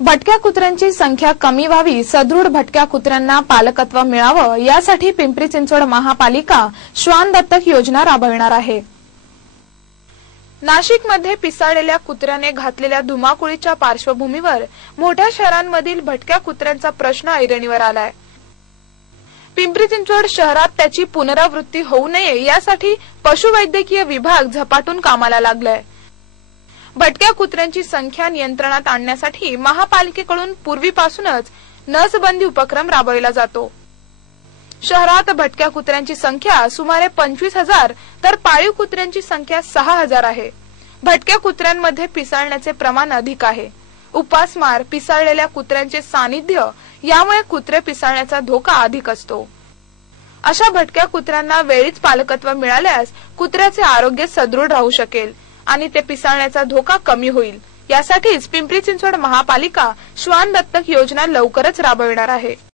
भटक्या कुत्र्यांची संख्या कमी व्हावी सदृढ भटक्या कुत्र्यांना पालकत्व मिळावं यासाठी पिंपरी चिंचवड महापालिका श्वान दत्तक योजना राबविणार आहे. नाशिकमध्ये पिसाळलेल्या कुत्र्याने घातलेल्या धुमाकुळीच्या पार्श्वभूमीवर मोठ्या शहरांमधील भटक्या कुत्र्यांचा प्रश्न ऐरणीवर आलाय. पिंपरी चिंचवड शहरात त्याची पुनरावृत्ती होऊ नये यासाठी पशुवैद्यकीय विभाग झपाटून कामाला लागलाय. भटक्या कुत्र्यांची संख्या नियंत्रणात आणण्यासाठी महापालिकेकडून पूर्वीपासूनच नसबंदी उपक्रम राबविला जातो. शहरात भटक्या कुत्र्यांची संख्या सुमारे पंचवीस हजार तर पाळीव कुत्र्यांची संख्या सहा हजार आहे. भटक्या कुत्र्यांमध्ये पिसाळण्याचे प्रमाण अधिक आहे. उपासमार पिसाळलेल्या कुत्र्यांचे सानिध्य यामुळे कुत्रे पिसाळण्याचा धोका अधिक असतो. अशा भटक्या कुत्र्यांना वेळीच पालकत्व मिळाल्यास कुत्र्याचे आरोग्य सदृढ राहू शकेल. आणि ते पिसाळण्याचा धोका कमी होईल. यासाठीच पिंपरी चिंचवड महापालिका श्वान दत्तक योजना लवकरच राबविणार आहे.